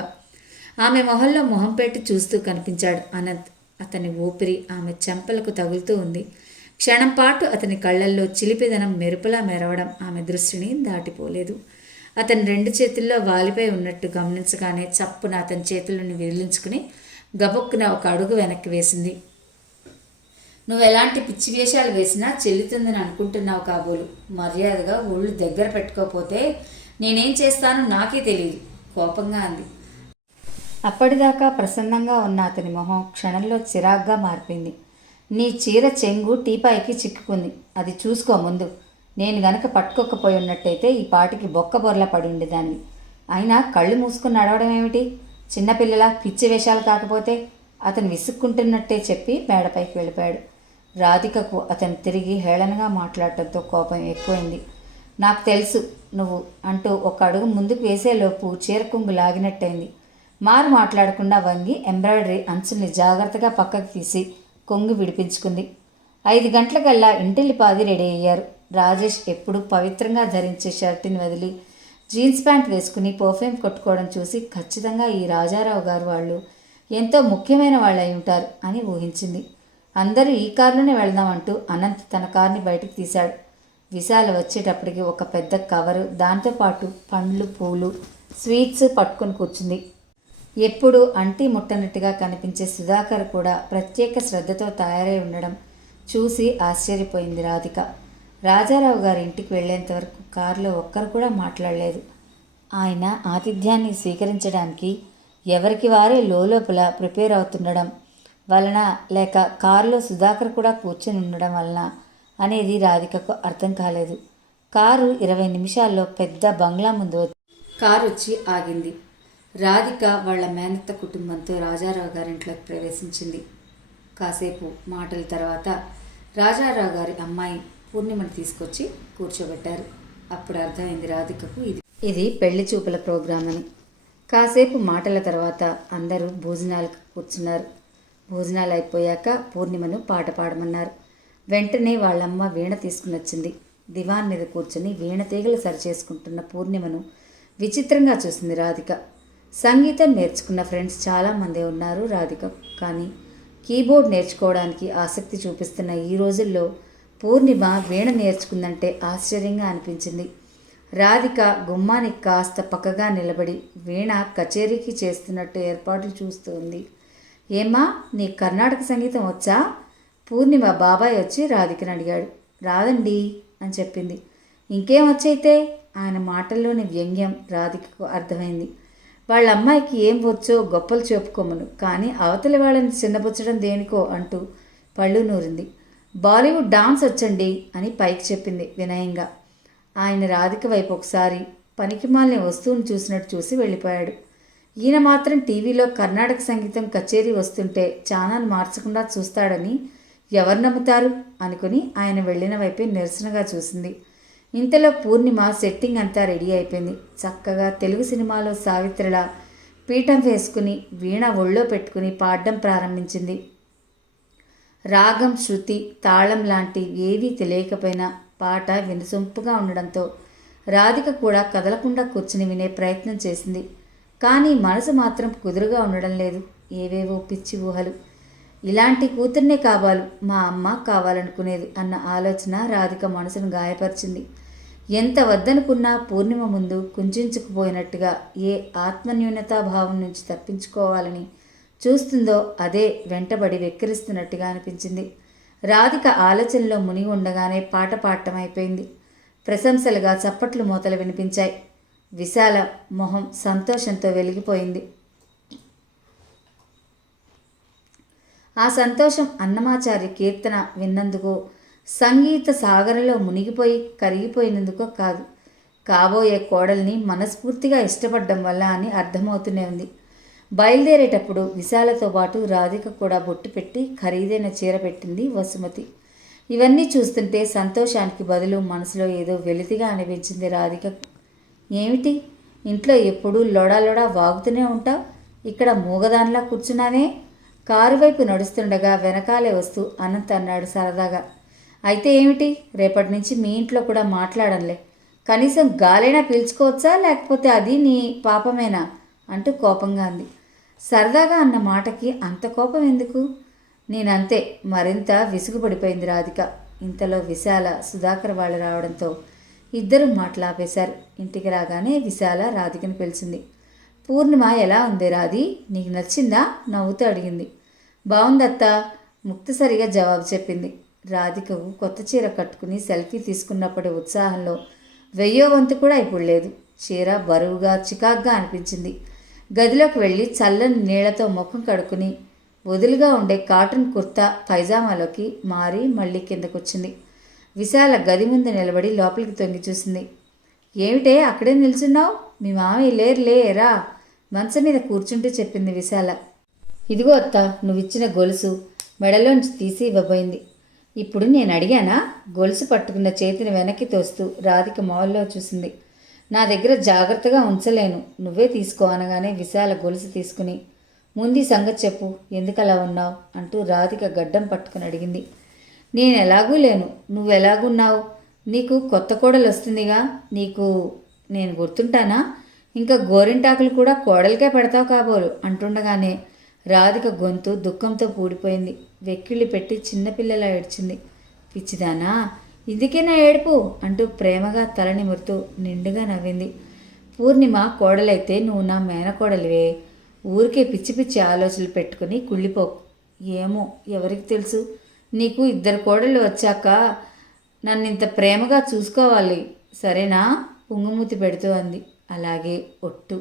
ఆమె మొహంలో మొహం పెట్టి చూస్తూ కనిపించాడు అనంత్. అతని ఊపిరి ఆమె చెంపలకు తగులుతూ ఉంది. క్షణం పాటు అతని కళ్ళల్లో చిలిపిదనం మెరుపులా మెరవడం ఆమె దృష్టిని దాటిపోలేదు. అతని 2 చేతుల్లో వాలిపై ఉన్నట్టు గమనించగానే చప్పున అతని చేతులను విదిలించుకుని గబుక్కున ఒక అడుగు వెనక్కి వేసింది. నువ్వు ఎలాంటి పిచ్చి వేషాలు వేసినా చెల్లుతుందని అనుకుంటున్నావు కాబోలు. మర్యాదగా ఒళ్ళు దగ్గర పెట్టుకోకపోతే నేనేం చేస్తానో నాకే తెలియదు కోపంగా అంది. అప్పటిదాకా ప్రసన్నంగా ఉన్న అతని మొహం క్షణంలో చిరాగ్గా మారిపోయింది. నీ చీర చెంగు టీపాయికి చిక్కుకుంది, అది చూసుకో ముందు. నేను గనక పట్టుకోకపోయి ఉన్నట్టయితే ఈ పాటికి బొక్క బొర్లా పడి ఉండేదాన్ని. అయినా కళ్ళు మూసుకుని నడవడం ఏమిటి? చిన్నపిల్లల పిచ్చి వేషాలు కాకపోతే అతను విసుక్కుంటున్నట్టే చెప్పి మేడపైకి వెళ్ళిపోయాడు. రాధికకు అతను తిరిగి హేళనగా మాట్లాడటంతో కోపం ఎక్కువైంది. నాకు తెలుసు నువ్వు అంటూ 1 అడుగు ముందుకు వేసేలోపు చీర కొంగు లాగినట్టయింది. మారు మాట్లాడకుండా వంగి ఎంబ్రాయిడరీ అంచుల్ని జాగ్రత్తగా పక్కకు తీసి కొంగు విడిపించుకుంది. 5 గంటలకల్లా ఇంటిల్లిపాది రెడీ అయ్యారు. రాజేష్ ఎప్పుడు పవిత్రంగా ధరించే షర్టుని వదిలి జీన్స్ ప్యాంట్ వేసుకుని పర్ఫ్యూమ్ కొట్టుకోవడం చూసి ఖచ్చితంగా ఈ రాజారావు గారు వాళ్ళు ఎంతో ముఖ్యమైన వాళ్ళు అయి ఉంటారు అని ఊహించింది. అందరూ ఈ కారులోనే వెళదామంటూ అనంత్ తన కారుని బయటకు తీశాడు. విశాల వచ్చేటప్పటికి ఒక పెద్ద కవరు, దాంతోపాటు పండ్లు, పూలు, స్వీట్స్ పట్టుకొని కూర్చుంది. ఎప్పుడు అంటి ముట్టనట్టుగా కనిపించే సుధాకర్ కూడా ప్రత్యేక శ్రద్ధతో తయారై ఉండడం చూసి ఆశ్చర్యపోయింది రాధిక. రాజారావు గారి ఇంటికి వెళ్లేంతవరకు కారులో ఒక్కరు కూడా మాట్లాడలేదు. ఆయన ఆతిథ్యాన్ని స్వీకరించడానికి ఎవరికి వారే లోపల ప్రిపేర్ అవుతుండడం వలన, లేక కారులో సుధాకర్ కూడా కూర్చొని ఉండడం వలన అనేది రాధికకు అర్థం కాలేదు. కారు 20 నిమిషాల్లో పెద్ద బంగ్లా ముందు కారు వచ్చి ఆగింది. రాధిక వాళ్ళ మేనత్త కుటుంబంతో రాజారావు గారింట్లోకి ప్రవేశించింది. కాసేపు మాటల తర్వాత రాజారావు గారి అమ్మాయి పూర్ణిమను తీసుకొచ్చి కూర్చోబెట్టారు. అప్పుడు అర్థమైంది రాధికకు ఇది పెళ్లి చూపుల ప్రోగ్రాం అని. కాసేపు మాటల తర్వాత అందరూ భోజనాలకు కూర్చున్నారు. భోజనాలు అయిపోయాక పూర్ణిమను పాట పాడమన్నారు. వెంటనే వాళ్ళమ్మ వీణ తీసుకుని వచ్చింది. దివాన్ మీద కూర్చొని వీణ తీగలు సరిచేసుకుంటున్న పూర్ణిమను విచిత్రంగా చూసింది రాధిక. సంగీతం నేర్చుకున్న ఫ్రెండ్స్ చాలామంది ఉన్నారు రాధిక. కానీ కీబోర్డ్ నేర్చుకోవడానికి ఆసక్తి చూపిస్తున్న ఈ రోజుల్లో పూర్ణిమ వీణ నేర్చుకుందంటే ఆశ్చర్యంగా అనిపించింది. రాధిక గుమ్మానికి కాస్త పక్కగా నిలబడి వీణ కచేరీకి చేస్తున్నట్టు ఏర్పాట్లు చూస్తూ ఉంది. ఏమ్మా, నీ కర్ణాటక సంగీతం వచ్చా? పూర్ణిమ బాబాయ్ వచ్చి రాధికని అడిగాడు. రాదండి అని చెప్పింది. ఇంకేం వచ్చైతే? ఆయన మాటల్లోని వ్యంగ్యం రాధికకు అర్థమైంది. వాళ్ళ అమ్మాయికి ఏం వచ్చో గొప్పలు చెప్పుకోమను, కానీ అవతలి వాళ్ళని చిన్నపుచ్చడం దేనికో అంటూ పళ్ళు నూరింది. బాలీవుడ్ డాన్స్ వచ్చండి అని పైకి చెప్పింది వినయంగా. ఆయన రాధిక వైపు ఒకసారి పనికిమాలిన వస్తువును చూసినట్టు చూసి వెళ్ళిపోయాడు. ఈయన మాత్రం టీవీలో కర్ణాటక సంగీతం కచేరీ వస్తుంటే ఛానల్ మార్చకుండా చూస్తాడని ఎవరు నమ్ముతారు అనుకుని ఆయన వెళ్ళిన వైపే నిరసనగా చూసింది. ఇంతలో పూర్ణిమ సెట్టింగ్ అంతా రెడీ అయిపోయింది. చక్కగా తెలుగు సినిమాలో సావిత్రిలా పీఠం వేసుకుని వీణ ఒళ్ళో పెట్టుకుని పాడడం ప్రారంభించింది. రాగం, శృతి, తాళం లాంటి ఏవీ తెలియకపోయినా పాట వినసొంపుగా ఉండడంతో రాధిక కూడా కదలకుండా కూర్చుని వినే ప్రయత్నం చేసింది. కానీ మనసు మాత్రం కుదురుగా ఉండడం లేదు. ఏవేవో పిచ్చి ఊహలు. ఇలాంటి కూతుర్నే కావాలి, మా అమ్మ కావాలనుకునేది అన్న ఆలోచన రాధిక మనసును గాయపరిచింది. ఎంత వద్దనుకున్నా పూర్ణిమ ముందు కుంచుకుపోయినట్టుగా ఏ ఆత్మన్యూనతాభావం నుంచి తప్పించుకోవాలని చూస్తుందో అదే వెంటబడి వెక్కిరిస్తున్నట్టుగా అనిపించింది. రాధిక ఆలోచనలో మునిగి ఉండగానే పాట పాడటం అయిపోయింది. ప్రశంసలుగా చప్పట్లు మోతలు వినిపించాయి. విశాల మొహం సంతోషంతో వెలిగిపోయింది. ఆ సంతోషం అన్నమాచారి కీర్తన విన్నందుకో, సంగీత సాగరంలో మునిగిపోయి కరిగిపోయినందుకో కాదు, కాబోయే కోడల్ని మనస్ఫూర్తిగా ఇష్టపడడం వల్ల అని అర్థమవుతూనే ఉంది. బయలుదేరేటప్పుడు విశాలతో పాటు రాధిక కూడా బొట్టు పెట్టి ఖరీదైన చీర పెట్టింది వసుమతి. ఇవన్నీ చూస్తుంటే సంతోషానికి బదులు మనసులో ఏదో వెలితిగా అనిపించింది రాధిక. ఏమిటి, ఇంట్లో ఎప్పుడూ లొడా వాగుతూనే ఉంటావు, ఇక్కడ మూగదానిలా కూర్చున్నావే? కారు వైపు నడుస్తుండగా వెనకాలే వస్తూ అనంత్ అన్నాడు సరదాగా. అయితే ఏమిటి, రేపటి నుంచి మీ ఇంట్లో కూడా మాట్లాడంలే, కనీసం గాలైనా పీల్చుకోవచ్చా, లేకపోతే అది నీ పాపమేనా అంటూ కోపంగా అంది. సరదాగా అన్న మాటకి అంత కోపం ఎందుకు? నేనంతే, మరింత విసుగుపడిపోయింది రాధిక. ఇంతలో విశాల, సుధాకర్ వాళ్ళు రావడంతో ఇద్దరు మాట్లాపేశారు. ఇంటికి రాగానే విశాల రాధికని పిలిచింది. పూర్ణిమ ఎలా ఉంది రాధి, నీకు నచ్చిందా? నవ్వుతూ అడిగింది. బాగుందత్తా, ముక్తసరిగా జవాబు చెప్పింది. రాధికకు కొత్త చీర కట్టుకుని సెల్ఫీ తీసుకున్నప్పటి ఉత్సాహంలో 1000వ వంతు కూడా ఇప్పుడు లేదు. చీర బరువుగా చికాగ్గా అనిపించింది. గదిలోకి వెళ్ళి చల్లని నీళ్లతో ముఖం కడుక్కుని వదులుగా ఉండే కాటన్ కుర్తా పైజామాలోకి మారి మళ్ళీ కిందకొచ్చింది. విశాల గది ముందు నిలబడి లోపలికి తొంగి చూసింది. ఏమిటే అక్కడే నిల్చున్నావు, మీ మామయ్య లేరా మంచం మీద కూర్చుంటూ చెప్పింది విశాల. ఇదిగో అత్త, నువ్విచ్చిన గొలుసు మెడలోంచి తీసి ఇవ్వబోయింది. ఇప్పుడు నేను అడిగానా? గొలుసు పట్టుకున్న చేతిని వెనక్కి తోస్తూ రాధిక మాల్లో చూసింది. నా దగ్గర జాగ్రత్తగా ఉంచలేను, నువ్వే తీసుకో అనగానే విశాల గొలుసు తీసుకుని, ముందు సంగతి చెప్పు, ఎందుకలా ఉన్నావు అంటూ రాధిక గడ్డం పట్టుకుని అడిగింది. నేను ఎలాగూ లేను, నువ్వెలాగున్నావు? నీకు కొత్త కోడలు వస్తుందిగా, నేను గుర్తుంటానా? ఇంకా గోరింటాకులు కూడా కోడలికే పెడతావు కాబోలు అంటుండగానే రాధిక గొంతు దుఃఖంతో పూడిపోయింది. వెక్కిళ్ళు పెట్టి చిన్నపిల్లలా ఏడ్చింది. పిచ్చిదానా, ఇందుకేనా ఏడుపు అంటూ ప్రేమగా తల నిమురుతూ నిండుగా నవ్వింది. పూర్ణిమ కోడలైతే నువ్వు నా మేనకోడలివే, ఊరికే పిచ్చి పిచ్చి ఆలోచనలు పెట్టుకుని కుళ్ళిపోకు. ఏమో, ఎవరికి తెలుసు, నీకు 2 కోడళ్ళు వచ్చాక నన్నింత ప్రేమగా చూసుకోవాలి, సరేనా? పొంగుమూతి పెడుతూ అంది. అలాగే, ఒట్టు.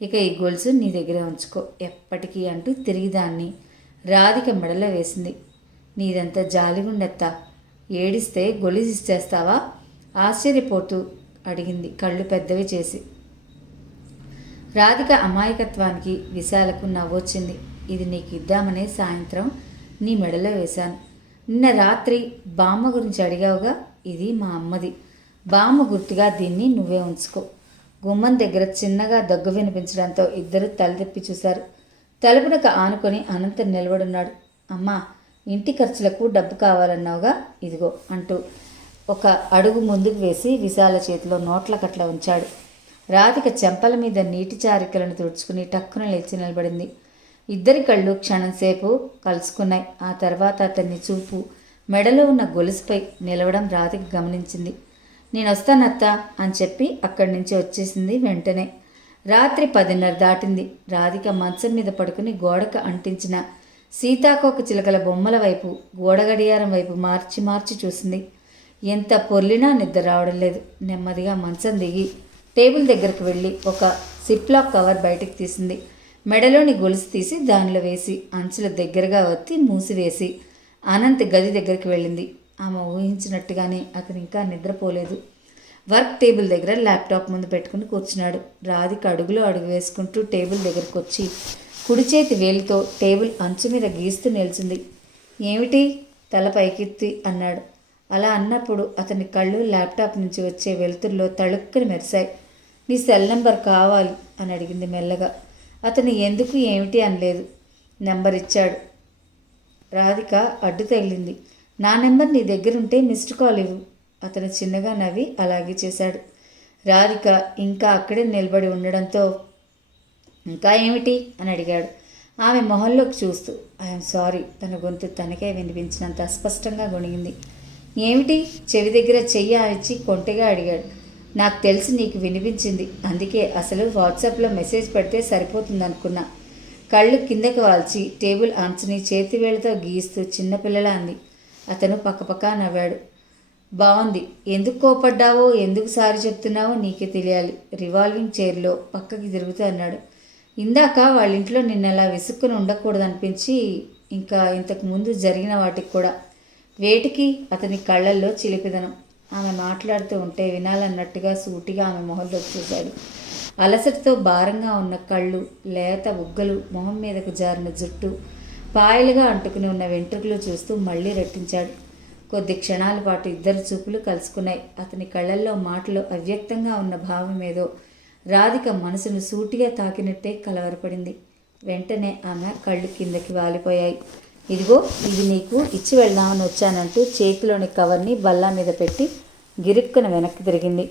ఇక ఈ గొలుసు నీ దగ్గర ఉంచుకో ఎప్పటికీ అంటూ తిరిగి దాన్ని రాధిక మెడలో వేసింది. నీదంతా జాలిగుండెత్తా, ఏడిస్తే గొలిసిచ్చేస్తావా? ఆశ్చర్యపోతూ అడిగింది కళ్ళు పెద్దవి చేసి. రాధిక అమాయకత్వానికి విశాలకు నవ్వొచ్చింది. ఇది నీకు ఇద్దామనే సాయంత్రం నీ మెడలో వేశాను. నిన్న రాత్రి బామ్మ గురించి అడిగావుగా, ఇది మా అమ్మది. బామ్మ గుర్తుగా దీన్ని నువ్వే ఉంచుకో. గుమ్మం దగ్గర చిన్నగా దగ్గు వినిపించడంతో ఇద్దరు తలతిప్పి చూశారు. తలుపునకు ఆనుకొని అనంత్ నిలబడున్నాడు. అమ్మా, ఇంటి ఖర్చులకు డబ్బు కావాలన్నావుగా, ఇదిగో అంటూ ఒక అడుగు ముందుకు వేసి విశాల చేతిలో నోట్ల కట్ల ఉంచాడు. రాధిక చెంపల మీద నీటి చారికలను తుడుచుకుని టక్కున లేచి నిలబడింది. ఇద్దరి కళ్ళు క్షణంసేపు కలుసుకున్నాయి. ఆ తర్వాత అతన్ని చూపు మెడలో ఉన్న గొలుసుపై నిలవడం రాధిక గమనించింది. నేను వస్తానత్తా అని చెప్పి అక్కడి నుంచి వచ్చేసింది వెంటనే. రాత్రి 10:30 దాటింది. రాధిక మంచం మీద పడుకుని గోడకు అంటించిన సీతాకోక చిలకల బొమ్మల వైపు, గోడ గడియారం వైపు మార్చి మార్చి చూసింది. ఎంత పొర్లినా నిద్ర రావడం లేదు. నెమ్మదిగా మంచం దిగి టేబుల్ దగ్గరకు వెళ్ళి ఒక సిప్లాక్ కవర్ బయటకు తీసింది. మెడలోని గొలుసు తీసి దానిలో వేసి అంచుల దగ్గరగా ఒత్తి మూసివేసి అనంత్ గది దగ్గరికి వెళ్ళింది. ఆమె ఊహించినట్టుగానే అతను ఇంకా నిద్రపోలేదు. వర్క్ టేబుల్ దగ్గర ల్యాప్టాప్ ముందు పెట్టుకుని కూర్చున్నాడు. రాధిక అడుగులో అడుగు వేసుకుంటూ టేబుల్ దగ్గరకు వచ్చి కుడి చేతి వేలితో టేబుల్ అంచు మీద గీస్తూ నిల్చుంది. ఏమిటి? తల పైకెత్తి అన్నాడు. అలా అన్నప్పుడు అతని కళ్ళు ల్యాప్టాప్ నుంచి వచ్చే వెలుతురులో తళుక్కుని మెరిశాయి. నీ సెల్ నెంబర్ కావాలి అని అడిగింది మెల్లగా. అతను ఎందుకు ఏమిటి అనలేదు. నెంబర్ ఇచ్చాడు. రాధిక అడ్డు తగిలింది. నా నెంబర్ నీ దగ్గరుంటే మిస్డ్ కాల్ ఇవ్వు. అతను చిన్నగా నవ్వి అలాగే చేశాడు. రాధిక ఇంకా అక్కడే నిలబడి ఉండడంతో ఇంకా ఏమిటి అని అడిగాడు. ఆమె మొహంలోకి చూస్తూ ఐఎమ్ సారీ. తన గొంతు తనకే వినిపించినంత అస్పష్టంగా గొణిగింది. ఏమిటి? చెవి దగ్గర చెయ్యి ఆనిచ్చి కొంటెగా అడిగాడు. నాకు తెలిసి నీకు వినిపించింది, అందుకే అసలు వాట్సాప్లో మెసేజ్ పెడితే సరిపోతుందనుకున్నా. కళ్ళు కిందకి వాల్చి టేబుల్ అంచుని చేతివేళ్లతో గీస్తూ చిన్నపిల్లలా అంది. అతను పక్కపక్క నవ్వాడు. బాగుంది. ఎందుకు కోపడ్డావో, ఎందుకు సారి చెప్తున్నావో నీకే తెలియాలి. రివాల్వింగ్ చైర్లో పక్కకి తిరుగుతూ అన్నాడు. ఇందాక వాళ్ళ ఇంట్లో నిన్నలా విసుక్కుని ఉండకూడదనిపించి, ఇంకా ఇంతకు ముందు జరిగిన వాటికి కూడా. వేటికి? అతని కళ్ళల్లో చిలిపిదనం. ఆమె మాట్లాడుతూ ఉంటే వినాలన్నట్టుగా సూటిగా ఆమె మొహంలో చూశాడు. అలసటతో భారంగా ఉన్న కళ్ళు, లేత బుగ్గలు, మొహం మీదకు జారిన జుట్టు, పాయలుగా అంటుకుని ఉన్న వెంట్రుకలు చూస్తూ మళ్ళీ రెట్టించాడు. కొద్ది క్షణాల పాటు ఇద్దరు చూపులు కలుసుకున్నాయి. అతని కళ్ళల్లో మాటలు అవ్యక్తంగా ఉన్న భావమేదో రాధిక మనసును సూటిగా తాకినట్టే కలవరపడింది. వెంటనే ఆమె కళ్ళు కిందకి వాలిపోయాయి. ఇదిగో, ఇది నీకు ఇచ్చి వెళ్దామని వచ్చానంటూ చేతిలోని కవర్ని బల్లా మీద పెట్టి గిరుక్కున వెనక్కి తిరిగింది.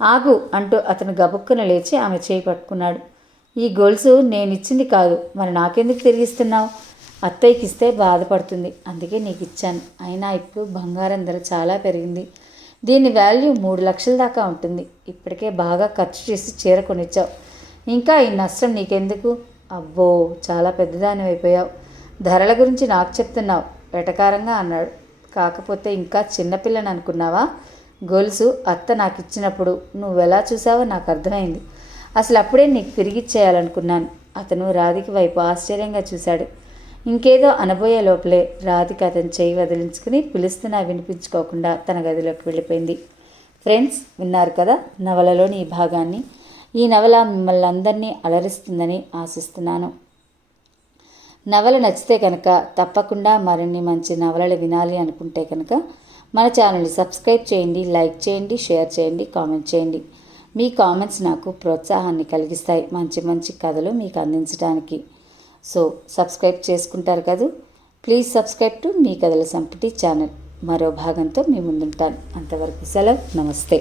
ఆగు అంటూ అతను గబుక్కున లేచి ఆమె చేయి పట్టుకున్నాడు. ఈ గొలుసు నేనిచ్చింది కాదు, మరి నాకెందుకు తిరిగిస్తున్నావు? అత్తయ్యకి ఇస్తే బాధపడుతుంది, అందుకే నీకు ఇచ్చాను. అయినా ఇప్పుడు బంగారం ధర చాలా పెరిగింది. దీని వాల్యూ 3 లక్షల దాకా ఉంటుంది. ఇప్పటికే బాగా ఖర్చు చేసి చీర కొనిచ్చావు. ఇంకా ఈ నష్టం నీకెందుకు? అబ్బో, చాలా పెద్దదాని అయిపోయావు. ధరల గురించి నాకు చెప్తున్నావు వెటకారంగా అన్నాడు. కాకపోతే ఇంకా చిన్నపిల్లని అనుకున్నావా? గొలుసు అత్త నాకు ఇచ్చినప్పుడు నువ్వెలా చూసావో నాకు అర్థమైంది. అసలు అప్పుడే నీకు తిరిగిచ్చేయాలనుకున్నాను. అతను రాధిక వైపు ఆశ్చర్యంగా చూశాడు. ఇంకేదో అనబోయే లోపలే రాధిక అతని చేయి వదిలించుకుని పిలుస్తున్నా వినిపించుకోకుండా తన గదిలోకి వెళ్ళిపోయింది. ఫ్రెండ్స్, విన్నారు కదా నవలలోని ఈ భాగాన్ని. ఈ నవల మిమ్మల్ని అందరినీ అలరిస్తుందని ఆశిస్తున్నాను. నవల నచ్చితే కనుక తప్పకుండా మరిన్ని మంచి నవలలు వినాలి అనుకుంటే కనుక మన ఛానల్ని సబ్స్క్రైబ్ చేయండి, లైక్ చేయండి, షేర్ చేయండి, కామెంట్ చేయండి. మీ కామెంట్స్ నాకు ప్రోత్సాహాన్ని కలిగిస్తాయి మంచి మంచి కథలు మీకు అందించడానికి. సో సబ్స్క్రైబ్ చేసుకుంటారు కదా. ప్లీజ్ సబ్స్క్రైబ్ టు మీ కథల సంపుటి ఛానల్. మరో భాగంతో మీ ముందుంటాను. అంతవరకు సెలవు. నమస్తే.